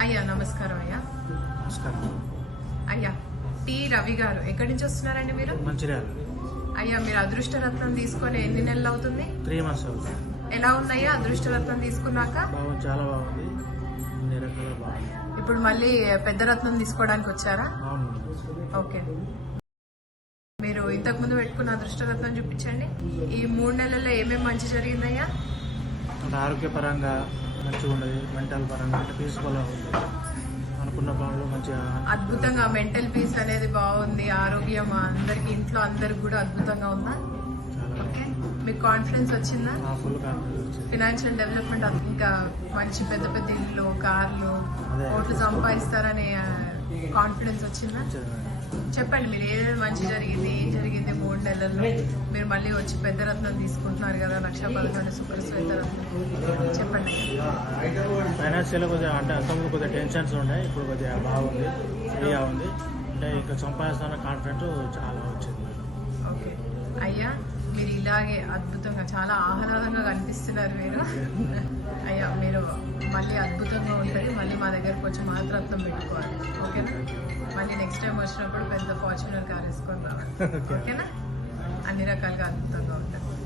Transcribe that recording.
అయ్యా నమస్కారం అయ్యా. నమస్కారం. అయ్యా టి. రవి గారు ఎక్కడి నుంచి వస్తున్నారండి మీరు? మంచిర్యాల. అయ్యా మీరు అదృష్ట రత్నం తీసుకొని ఎన్ని నెలలు అవుతుంది? త్రీ మంత్స్ అవుతుంది. ఎలా ఉన్నాయా అదృష్ట రత్నం తీసుకున్నాక? బాగుంది చాలా బాగుంది. అన్ని రకాల బాగుంది. ఇప్పుడు మళ్ళీ పెద్ద రత్నం తీసుకోవడానికి వచ్చారా? అవును. ఓకే. మీరు ఇంతకు ముందు పెట్టుకున్న అదృష్ట రత్నం చూపించండి. ఈ మూడు నెలల్లో ఏమేమి మంచి జరిగిందయ్యా? అంటే ఆరోగ్యపరంగా మంచిగా ఉండదు మెంటల్ పరంగా అంటే పీస్ఫుల్గా ఉంది అనుకున్న పనులు మంచిగా అద్భుతంగా మెంటల్ పీస్ అనేది బాగుంది ఆరోగ్యం అందరికి ఇంట్లో అందరికి కూడా అద్భుతంగా ఉందా? ఓకే మీకు కాన్ఫిడెన్స్ వచ్చిందా? ఫుల్ కాన్ఫిడెన్స్ వచ్చింది. ఫినాన్షియల్ డెవలప్మెంట్ ఇంకా మంచి పెద్ద పెద్ద ఇల్లు కార్లు. ఓట్లు సంపాదిస్తారనే కాన్ఫిడెన్స్ వచ్చిందా? చెప్పండి మీరు ఏది మంచి జరిగింది ఏం జరిగింది మూడు నెలల్లో? మీరు మళ్ళీ వచ్చి పెద్ద రత్నం తీసుకుంటున్నారు కదా లక్ష పదకొండు సూపర్ శ్వేత రత్నం. చెప్పండి. ఫైనాన్షియల్ కొద్దిగా అంటే అంతకుముందు కొద్దిగా టెన్షన్స్ ఉన్నాయి ఇప్పుడు కొద్దిగా బాగుంది ఫ్రీగా ఉంది. అంటే ఇంకా సంపాదిస్తున్న కాన్ఫిడెంట్ చాలా ఇలాగే అద్భుతంగా చాలా ఆహ్లాదంగా కనిపిస్తున్నారు మీరు. అయ్యా మీరు మళ్ళీ అద్భుతంగా ఉంటుంది. మళ్ళీ మా దగ్గరకు వచ్చి మాత్రత్నం పెట్టుకోవాలి. ఓకేనా? మళ్ళీ నెక్స్ట్ టైం వచ్చినప్పుడు పెద్ద ఫార్చునర్ కార్ వేసుకొని రావాలి. ఓకేనా? అన్ని రకాలుగా అద్భుతంగా ఉంటుంది.